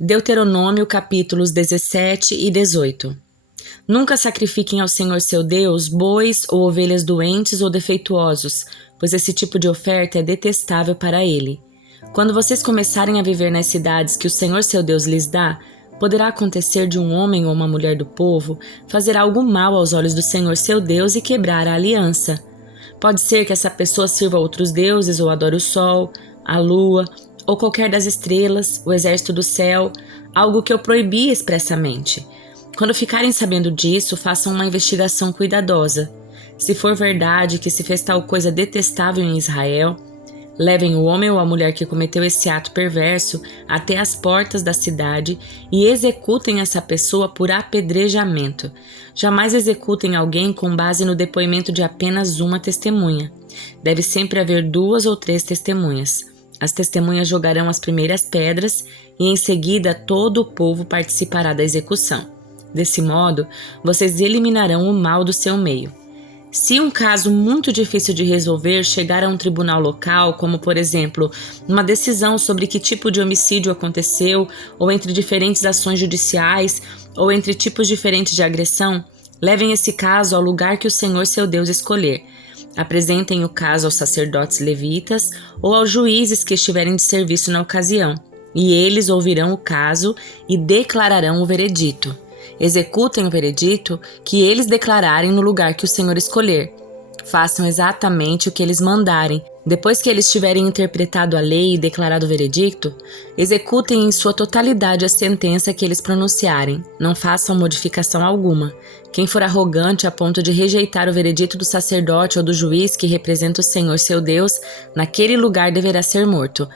Deuteronômio capítulos 17 e 18. Nunca sacrifiquem ao Senhor seu Deus bois ou ovelhas doentes ou defeituosos, pois esse tipo de oferta é detestável para ele. Quando vocês começarem a viver nas cidades que o Senhor seu Deus lhes dá, poderá acontecer de um homem ou uma mulher do povo fazer algo mal aos olhos do Senhor seu Deus e quebrar a aliança. Pode ser que essa pessoa sirva outros deuses ou adore o sol, a lua, ou qualquer das estrelas, o exército do céu, algo que eu proibi expressamente. Quando ficarem sabendo disso, façam uma investigação cuidadosa. Se for verdade que se fez tal coisa detestável em Israel, levem o homem ou a mulher que cometeu esse ato perverso até as portas da cidade e executem essa pessoa por apedrejamento. Jamais executem alguém com base no depoimento de apenas uma testemunha. Deve sempre haver 2 ou 3 testemunhas. As testemunhas jogarão as primeiras pedras e em seguida todo o povo participará da execução. Desse modo, vocês eliminarão o mal do seu meio. Se um caso muito difícil de resolver chegar a um tribunal local, como por exemplo, uma decisão sobre que tipo de homicídio aconteceu, ou entre diferentes ações judiciais, ou entre tipos diferentes de agressão, levem esse caso ao lugar que o Senhor seu Deus escolher. Apresentem o caso aos sacerdotes levitas ou aos juízes que estiverem de serviço na ocasião, e eles ouvirão o caso e declararão o veredito. Executem o veredito que eles declararem no lugar que o Senhor escolher. Façam exatamente o que eles mandarem. Depois que eles tiverem interpretado a lei e declarado o veredicto, executem em sua totalidade a sentença que eles pronunciarem. Não façam modificação alguma. Quem for arrogante a ponto de rejeitar o veredito do sacerdote ou do juiz que representa o Senhor seu Deus, naquele lugar deverá ser morto.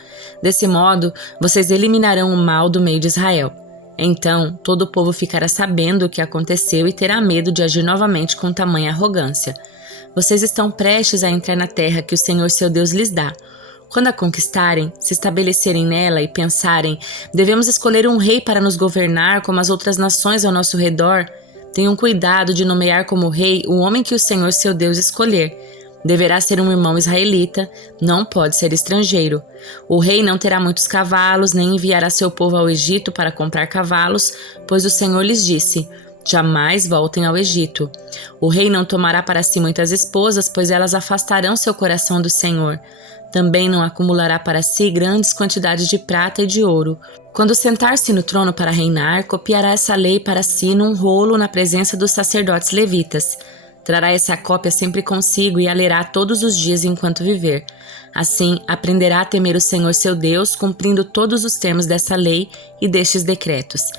Desse modo, vocês eliminarão o mal do meio de Israel. Então, todo o povo ficará sabendo o que aconteceu e terá medo de agir novamente com tamanha arrogância. Vocês estão prestes a entrar na terra que o Senhor seu Deus lhes dá. Quando a conquistarem, se estabelecerem nela e pensarem, devemos escolher um rei para nos governar como as outras nações ao nosso redor, tenham cuidado de nomear como rei o homem que o Senhor seu Deus escolher. Deverá ser um irmão israelita, não pode ser estrangeiro. O rei não terá muitos cavalos, nem enviará seu povo ao Egito para comprar cavalos, pois o Senhor lhes disse: jamais voltem ao Egito. O rei não tomará para si muitas esposas, pois elas afastarão seu coração do Senhor. Também não acumulará para si grandes quantidades de prata e de ouro. Quando sentar-se no trono para reinar, copiará essa lei para si num rolo na presença dos sacerdotes levitas. Trará essa cópia sempre consigo e a lerá todos os dias enquanto viver. Assim, aprenderá a temer o Senhor seu Deus, cumprindo todos os termos dessa lei e destes decretos.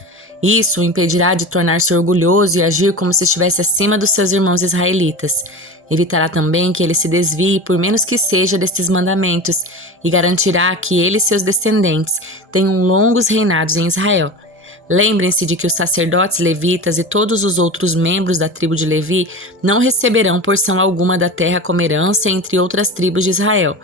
Isso o impedirá de tornar-se orgulhoso e agir como se estivesse acima dos seus irmãos israelitas. Evitará também que ele se desvie, por menos que seja, destes mandamentos, e garantirá que ele e seus descendentes tenham longos reinados em Israel. Lembrem-se de que os sacerdotes levitas e todos os outros membros da tribo de Levi não receberão porção alguma da terra como herança entre outras tribos de Israel.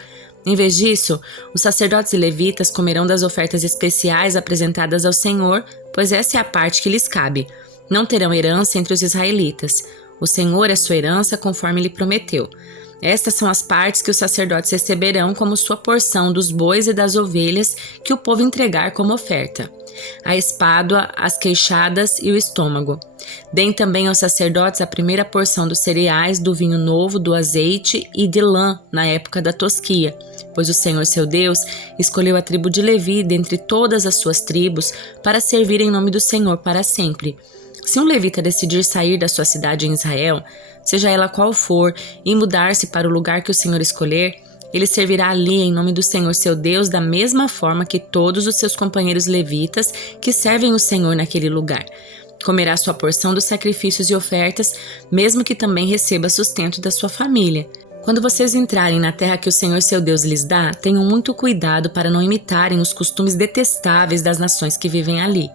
Em vez disso, os sacerdotes e levitas comerão das ofertas especiais apresentadas ao Senhor, pois essa é a parte que lhes cabe. Não terão herança entre os israelitas. O Senhor é sua herança conforme lhe prometeu. Estas são as partes que os sacerdotes receberão como sua porção dos bois e das ovelhas que o povo entregar como oferta: a espádua, as queixadas e o estômago. Deem também aos sacerdotes a primeira porção dos cereais, do vinho novo, do azeite e de lã na época da tosquia, pois o Senhor seu Deus escolheu a tribo de Levi dentre todas as suas tribos para servir em nome do Senhor para sempre. Se um levita decidir sair da sua cidade em Israel, seja ela qual for, e mudar-se para o lugar que o Senhor escolher, ele servirá ali em nome do Senhor seu Deus da mesma forma que todos os seus companheiros levitas que servem o Senhor naquele lugar. Comerá sua porção dos sacrifícios e ofertas, mesmo que também receba sustento da sua família. Quando vocês entrarem na terra que o Senhor seu Deus lhes dá, tenham muito cuidado para não imitarem os costumes detestáveis das nações que vivem ali.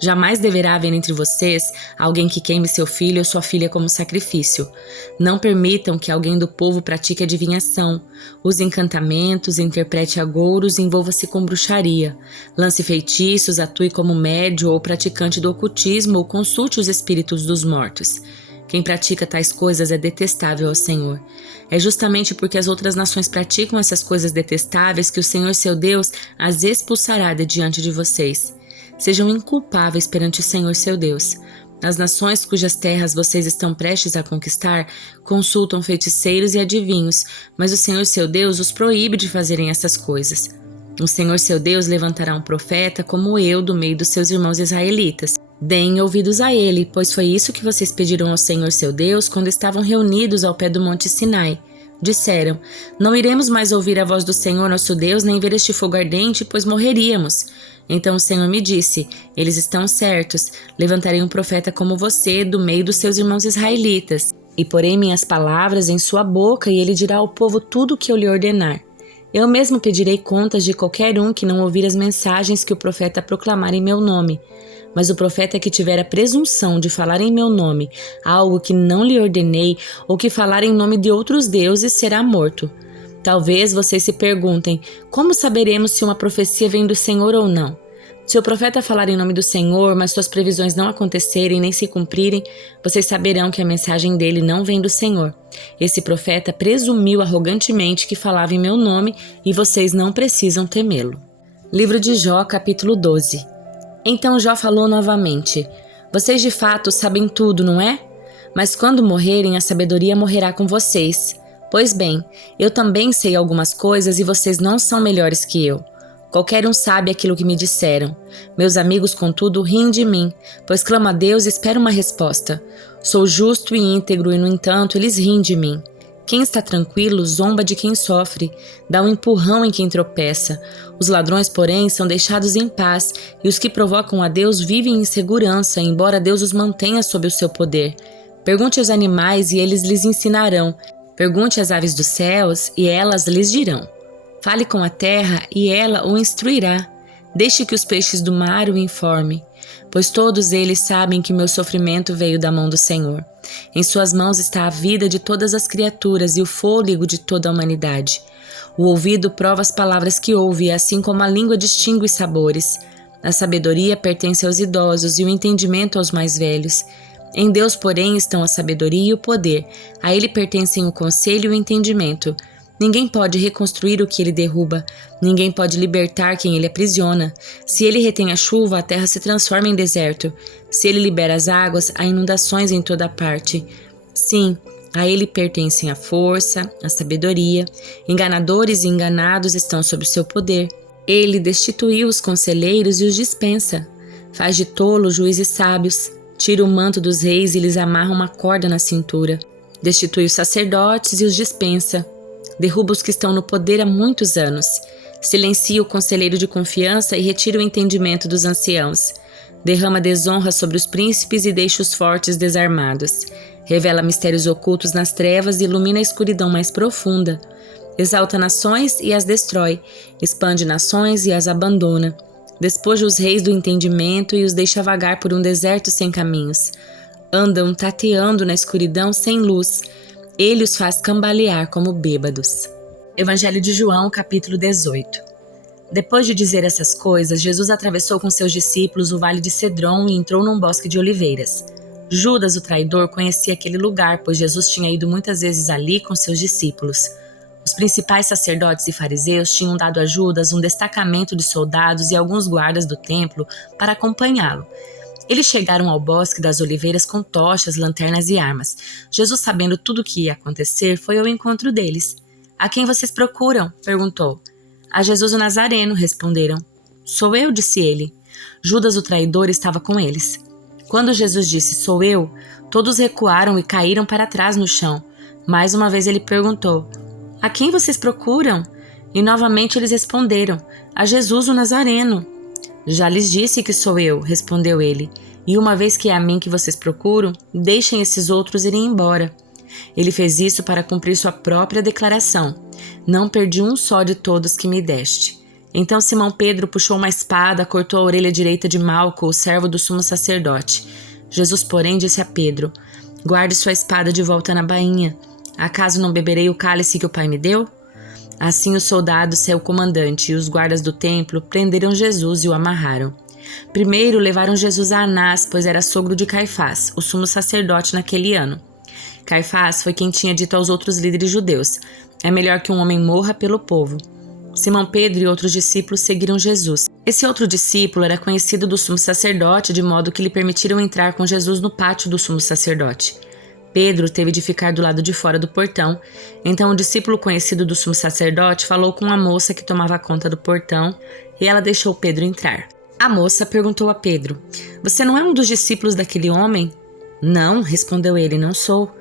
Jamais deverá haver entre vocês alguém que queime seu filho ou sua filha como sacrifício. Não permitam que alguém do povo pratique adivinhação, use encantamentos, interprete agouros e envolva-se com bruxaria. Lance feitiços, atue como médio ou praticante do ocultismo ou consulte os espíritos dos mortos. Quem pratica tais coisas é detestável ao Senhor. É justamente porque as outras nações praticam essas coisas detestáveis que o Senhor seu Deus as expulsará de diante de vocês. sejam inculpáveis perante o Senhor seu Deus. As nações cujas terras vocês estão prestes a conquistar consultam feiticeiros e adivinhos, mas o Senhor seu Deus os proíbe de fazerem essas coisas. O Senhor seu Deus levantará um profeta como eu do meio dos seus irmãos israelitas. Deem ouvidos a ele, pois foi isso que vocês pediram ao Senhor seu Deus quando estavam reunidos ao pé do monte Sinai. Disseram: não iremos mais ouvir a voz do Senhor nosso Deus, nem ver este fogo ardente, pois morreríamos. Então o Senhor me disse: eles estão certos, levantarei um profeta como você do meio dos seus irmãos israelitas, e porei minhas palavras em sua boca, e ele dirá ao povo tudo o que eu lhe ordenar. Eu mesmo pedirei contas de qualquer um que não ouvir as mensagens que o profeta proclamar em meu nome. Mas o profeta que tiver a presunção de falar em meu nome algo que não lhe ordenei, ou que falar em nome de outros deuses, será morto. Talvez vocês se perguntem: como saberemos se uma profecia vem do Senhor ou não? Se o profeta falar em nome do Senhor, mas suas previsões não acontecerem nem se cumprirem, vocês saberão que a mensagem dele não vem do Senhor. Esse profeta presumiu arrogantemente que falava em meu nome, e vocês não precisam temê-lo. Livro de Jó, capítulo 12. Então Jó falou novamente: vocês de fato sabem tudo, não é? Mas quando morrerem, a sabedoria morrerá com vocês. Pois bem, eu também sei algumas coisas e vocês não são melhores que eu. Qualquer um sabe aquilo que me disseram. Meus amigos, contudo, riem de mim, pois clamo a Deus e espero uma resposta. Sou justo e íntegro e, no entanto, eles riem de mim. Quem está tranquilo zomba de quem sofre, dá um empurrão em quem tropeça. Os ladrões, porém, são deixados em paz, e os que provocam a Deus vivem em segurança, embora Deus os mantenha sob o seu poder. Pergunte aos animais e eles lhes ensinarão. Pergunte às aves dos céus e elas lhes dirão. Fale com a terra e ela o instruirá. Deixe que os peixes do mar o informem, pois todos eles sabem que meu sofrimento veio da mão do Senhor. Em suas mãos está a vida de todas as criaturas e o fôlego de toda a humanidade. O ouvido prova as palavras que ouve, assim como a língua distingue os sabores. A sabedoria pertence aos idosos e o entendimento aos mais velhos. Em Deus, porém, estão a sabedoria e o poder. A ele pertencem o conselho e o entendimento. Ninguém pode reconstruir o que ele derruba. Ninguém pode libertar quem ele aprisiona. Se ele retém a chuva, a terra se transforma em deserto. Se ele libera as águas, há inundações em toda parte. Sim, a ele pertencem a força, a sabedoria. Enganadores e enganados estão sob o seu poder. Ele destituiu os conselheiros e os dispensa. Faz de tolos juízes sábios. Tira o manto dos reis e lhes amarra uma corda na cintura. Destitui os sacerdotes e os dispensa. Derruba os que estão no poder há muitos anos. Silencia o conselheiro de confiança e retira o entendimento dos anciãos. Derrama desonra sobre os príncipes e deixa os fortes desarmados. Revela mistérios ocultos nas trevas e ilumina a escuridão mais profunda. Exalta nações e as destrói. Expande nações e as abandona. Despoja os reis do entendimento e os deixa vagar por um deserto sem caminhos. Andam tateando na escuridão sem luz. Ele os faz cambalear como bêbados. Evangelho de João, capítulo 18. Depois de dizer essas coisas, Jesus atravessou com seus discípulos o vale de Cedron e entrou num bosque de oliveiras. Judas, o traidor, conhecia aquele lugar, pois Jesus tinha ido muitas vezes ali com seus discípulos. Os principais sacerdotes e fariseus tinham dado a Judas um destacamento de soldados e alguns guardas do templo para acompanhá-lo. Eles chegaram ao bosque das oliveiras com tochas, lanternas e armas. Jesus, sabendo tudo o que ia acontecer, foi ao encontro deles. "A quem vocês procuram?" perguntou. "A Jesus o Nazareno", responderam. "Sou eu", disse ele. Judas, o traidor, estava com eles. Quando Jesus disse "sou eu", todos recuaram e caíram para trás no chão. Mais uma vez ele perguntou: "A quem vocês procuram?" E novamente eles responderam: "A Jesus o Nazareno." "Já lhes disse que sou eu", respondeu ele, "e uma vez que é a mim que vocês procuram, deixem esses outros irem embora." Ele fez isso para cumprir sua própria declaração: "Não perdi um só de todos que me deste." Então Simão Pedro puxou uma espada, cortou a orelha direita de Malco, o servo do sumo sacerdote. Jesus, porém, disse a Pedro: "Guarde sua espada de volta na bainha. Acaso não beberei o cálice que o Pai me deu?" Assim os soldados, seu comandante e os guardas do templo prenderam Jesus e o amarraram. Primeiro levaram Jesus a Anás, pois era sogro de Caifás, o sumo sacerdote naquele ano. Caifás foi quem tinha dito aos outros líderes judeus: "É melhor que um homem morra pelo povo." Simão Pedro e outros discípulos seguiram Jesus. Esse outro discípulo era conhecido do sumo sacerdote, de modo que lhe permitiram entrar com Jesus no pátio do sumo sacerdote. Pedro teve de ficar do lado de fora do portão, então o discípulo conhecido do sumo sacerdote falou com a moça que tomava conta do portão e ela deixou Pedro entrar. A moça perguntou a Pedro: "Você não é um dos discípulos daquele homem?" "Não", respondeu ele, "não sou."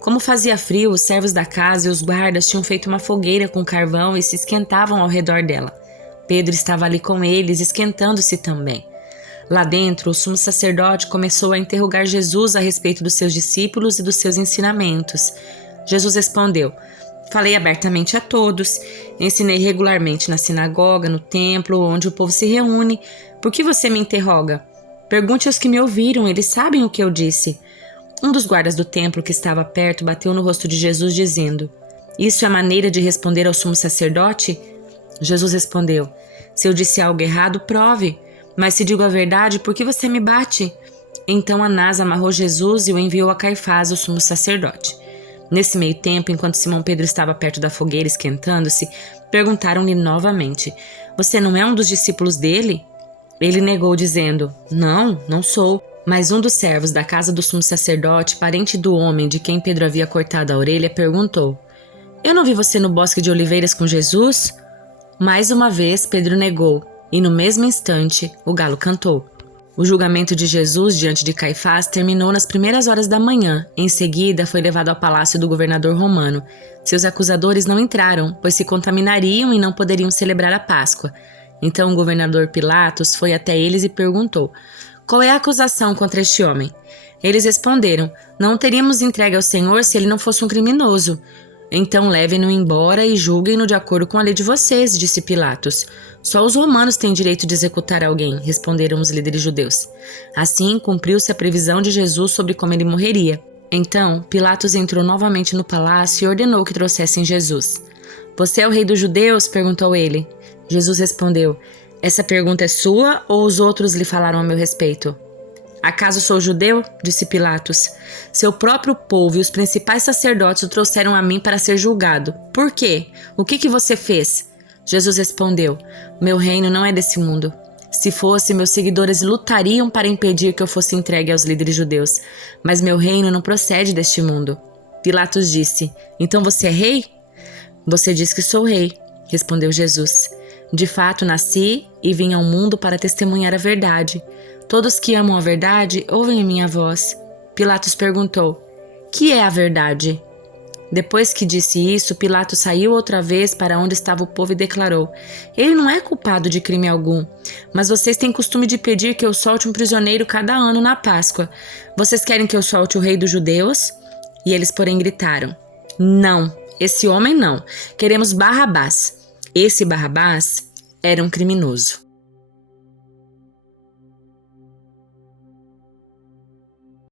Como fazia frio, os servos da casa e os guardas tinham feito uma fogueira com carvão e se esquentavam ao redor dela. Pedro estava ali com eles, esquentando-se também. Lá dentro, o sumo sacerdote começou a interrogar Jesus a respeito dos seus discípulos e dos seus ensinamentos. Jesus respondeu: "Falei abertamente a todos, ensinei regularmente na sinagoga, no templo, onde o povo se reúne. Por que você me interroga? Pergunte aos que me ouviram, eles sabem o que eu disse." Um dos guardas do templo que estava perto bateu no rosto de Jesus, dizendo: "Isso é maneira de responder ao sumo sacerdote?" Jesus respondeu: "Se eu disse algo errado, prove. Mas se digo a verdade, por que você me bate?" Então Anás amarrou Jesus e o enviou a Caifás, o sumo sacerdote. Nesse meio tempo, enquanto Simão Pedro estava perto da fogueira esquentando-se, perguntaram-lhe novamente: "Você não é um dos discípulos dele?" Ele negou, dizendo: "Não, não sou." Mas um dos servos da casa do sumo sacerdote, parente do homem de quem Pedro havia cortado a orelha, perguntou: "Eu não vi você no bosque de oliveiras com Jesus?" Mais uma vez Pedro negou, e no mesmo instante o galo cantou. O julgamento de Jesus diante de Caifás terminou nas primeiras horas da manhã. Em seguida, foi levado ao palácio do governador romano. Seus acusadores não entraram, pois se contaminariam e não poderiam celebrar a Páscoa. Então o governador Pilatos foi até eles e perguntou: "Qual é a acusação contra este homem?" Eles responderam: "Não teríamos entregue ao Senhor se ele não fosse um criminoso." "Então levem-no embora e julguem-no de acordo com a lei de vocês", disse Pilatos. "Só os romanos têm direito de executar alguém", responderam os líderes judeus. Assim, cumpriu-se a previsão de Jesus sobre como ele morreria. Então, Pilatos entrou novamente no palácio e ordenou que trouxessem Jesus. "Você é o rei dos judeus?", perguntou ele. Jesus respondeu: "Essa pergunta é sua ou os outros lhe falaram a meu respeito?" "Acaso sou judeu?", disse Pilatos. "Seu próprio povo e os principais sacerdotes o trouxeram a mim para ser julgado. Por quê? O que você fez?" Jesus respondeu: "Meu reino não é desse mundo. Se fosse, meus seguidores lutariam para impedir que eu fosse entregue aos líderes judeus. Mas meu reino não procede deste mundo." Pilatos disse: "Então você é rei?" "Você diz que sou rei", respondeu Jesus. "De fato, nasci e vim ao mundo para testemunhar a verdade. Todos que amam a verdade ouvem a minha voz." Pilatos perguntou: "Que é a verdade?" Depois que disse isso, Pilatos saiu outra vez para onde estava o povo e declarou: "Ele não é culpado de crime algum. Mas vocês têm costume de pedir que eu solte um prisioneiro cada ano na Páscoa. Vocês querem que eu solte o rei dos judeus?" E eles, porém, gritaram: "Não, esse homem não. Queremos Barrabás." Esse Barrabás era um criminoso.